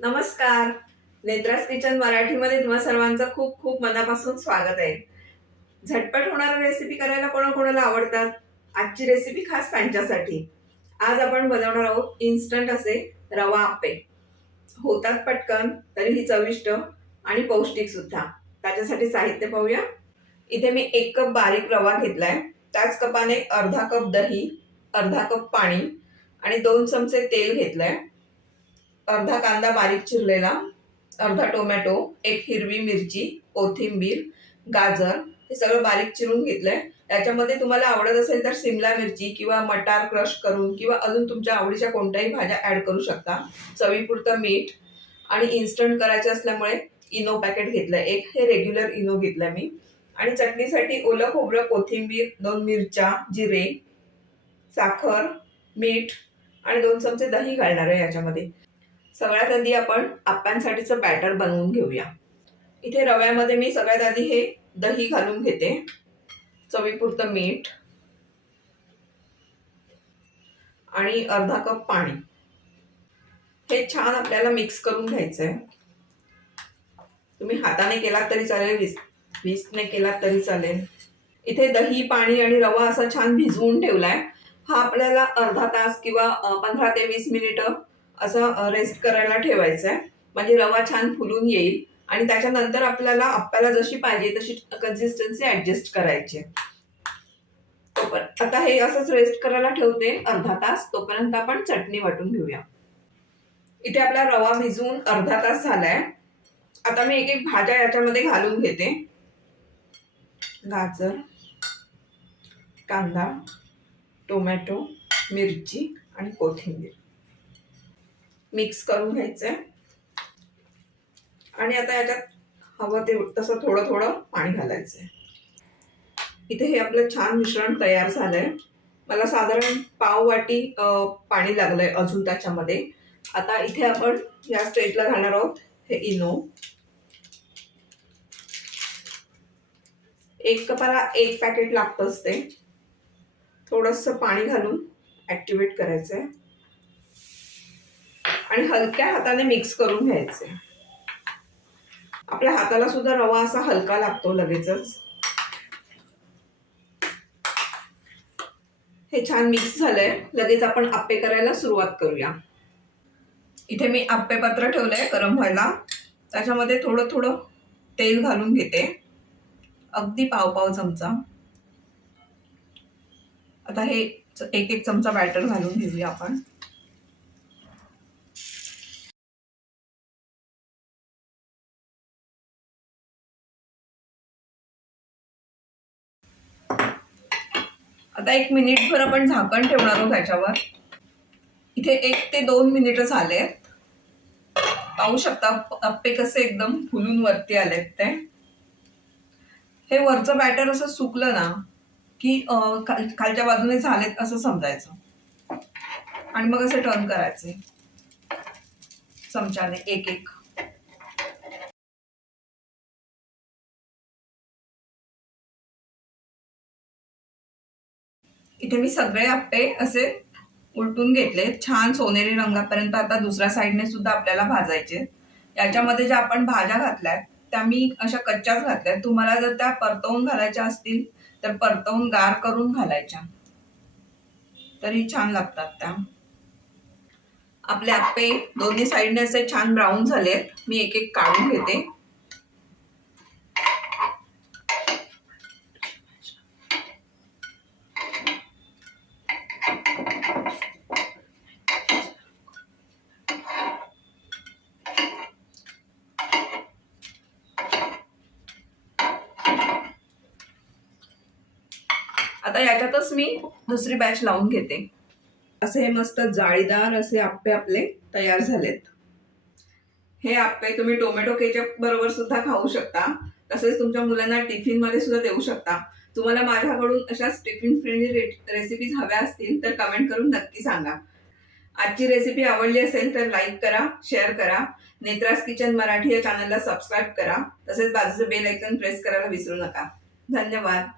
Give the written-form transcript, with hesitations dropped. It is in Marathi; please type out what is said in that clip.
नमस्कार. नेत्रास किचन मराठीमध्ये तुम्हा सर्वांचं खूप खूप मनापासून स्वागत आहे. झटपट होणाऱ्या रेसिपी करायला कोणाकोणाला आवडतात. आजची रेसिपी खास त्यांच्यासाठी. आज आपण बनवणार आहोत इन्स्टंट असे रवा आप्पे. होतात पटकन, तरीही चविष्ट आणि पौष्टिक सुद्धा. त्याच्यासाठी साहित्य पाहूया. इथे मी 1 कप बारीक रवा घेतलाय. त्याच कपाने अर्धा कप दही, अर्धा कप पाणी आणि 2 चमचे तेल घेतलंय. अर्धा कांदा बारीक चिरलेला, अर्धा टोमॅटो, एक हिरवी मिरची, कोथिंबीर, गाजर हे सगळं बारीक चिरून घेतलंय. त्याच्यामध्ये तुम्हाला आवडत असेल तर सिमला मिरची किंवा मटार क्रश करून किंवा अजून तुमच्या आवडीच्या कोणत्याही भाज्या ऍड करू शकता. चवीपुरतं मीठ आणि इन्स्टंट करायचे असल्यामुळे इनो पॅकेट घेतलंय एक. हे रेग्युलर इनो घेतलंय मी. आणि चटणीसाठी ओलं खोबरं, कोथिंबीर, 2 मिरच्या, जिरे, साखर, मीठ आणि 2 चमचे दही घालणार आहे याच्यामध्ये. सगळ्यात आधी आपण आप्यांसाठीचं बॅटर बनवून घेऊया. इथे रव्यामध्ये मी सगळ्यात आधी हे दही घालून घेते, चवीपुरतं मीठ आणि अर्धा कप पाणी. हे छान आपल्याला मिक्स करून घ्यायचंय. तुम्ही हाताने केलात तरी चालेल, विस्कने केलात तरी चालेल. इथे दही, पाणी आणि रवा असा छान भिजवून ठेवलाय. हा आपल्याला अर्धा तास किंवा 15 ते 20 मिनिटं असं रेस्ट करायला ठेवायचं आहे. म्हणजे रवा छान फुलून येईल आणि त्याच्यानंतर आपल्याला आप्याला जशी पाहिजे तशी कन्सिस्टन्सी ऍडजस्ट करायची. आता हे असंच रेस्ट करायला ठेवते अर्धा तास. तोपर्यंत आपण चटणी वाटून घेऊया. इथे आपला रवा भिजून अर्धा तास झालाय. आता मी एक एक भाज्या याच्यामध्ये घालून घेते. गाजर, कांदा, टोमॅटो, मिरची आणि कोथिंबीर मिक्स करून घ्यायचंय. आणि आता याच्यात हवं ते तसं थोडं थोडं पाणी घालायचंय. इथे हे आपलं छान मिश्रण तयार झालंय. मला साधारण पाव वाटी पाणी लागलंय अजून त्याच्यामध्ये. आता इथे आपण या स्टेजला घालणार आहोत हे इनो. 1 कपाला 1 पॅकेट लागतंच ते. थोडंसं पाणी घालून ऍक्टिव्हेट करायचंय आणि हलक्या हाताने मिक्स करून घ्यायचे. आपल्या हाताला सुद्धा रवा असा हलका लागतो लगेचच. हे छान मिक्स झालंय. लगेच आपण आप्पे करायला सुरुवात करूया. इथे मी आप्पे पात्र ठेवलंय गरम व्हायला. त्याच्यामध्ये थोडं थोडं तेल घालून घेते, अगदी पाव पाव चमचा. आता हे एक एक चमचा बॅटर घालून घेऊया आपण. आता 1 मिनिटभर आपण झाकण ठेवणार आहोत त्याच्यावर. इथे 1 ते 2 मिनिटं झालेत. पाहू शकता आप्पे कसे एकदम फुलून वरती आलेत ते. हे वरचं बॅटर असं सुकलं ना की खालच्या बाजूने झालेत असं समजायचं. आणि मग असे टर्न करायचे चमच्याने एक एक. इथे मी सगळे आप्पे असे उलटून घेतले छान सोनेरी रंगापर्यंत. आता दुसऱ्या साईडने सुद्धा आपल्याला भाजायचे. याच्यामध्ये ज्या आपण भाज्या घातल्यात त्या मी अशा कच्च्याच घातल्यात. तुम्हाला जर त्या परतवून घालायच्या असतील तर परतवून गार करून घालायच्या, तरी छान लागतात त्या. आपले आप्पे दोन्ही साईडने असे छान ब्राऊन झालेत. मी एक एक काढून घेते. आता याच्यातच मी दुसरी बॅच लावून घेते. असे हे मस्त जाळीदार असे आप्पे आपले तयार झालेत. हे आप्पे तुम्ही टोमॅटो केचप बरोबर सुद्धा खाऊ शकता. तसेच तुमच्या मुलांना टिफिन मध्ये सुद्धा देऊ शकता. तुम्हाला माझ्याकडून अशाच टिफिन फ्रेंडली रेसिपीज हव्या असतील तर कमेंट करून नक्की सांगा. आजची रेसिपी आवडली असेल तर लाईक करा, शेअर करा. नेत्रास किचन मराठी या चॅनलला सबस्क्राईब करा. तसेच बाजूचे बेल आयकॉन प्रेस करायला विसरू नका. धन्यवाद.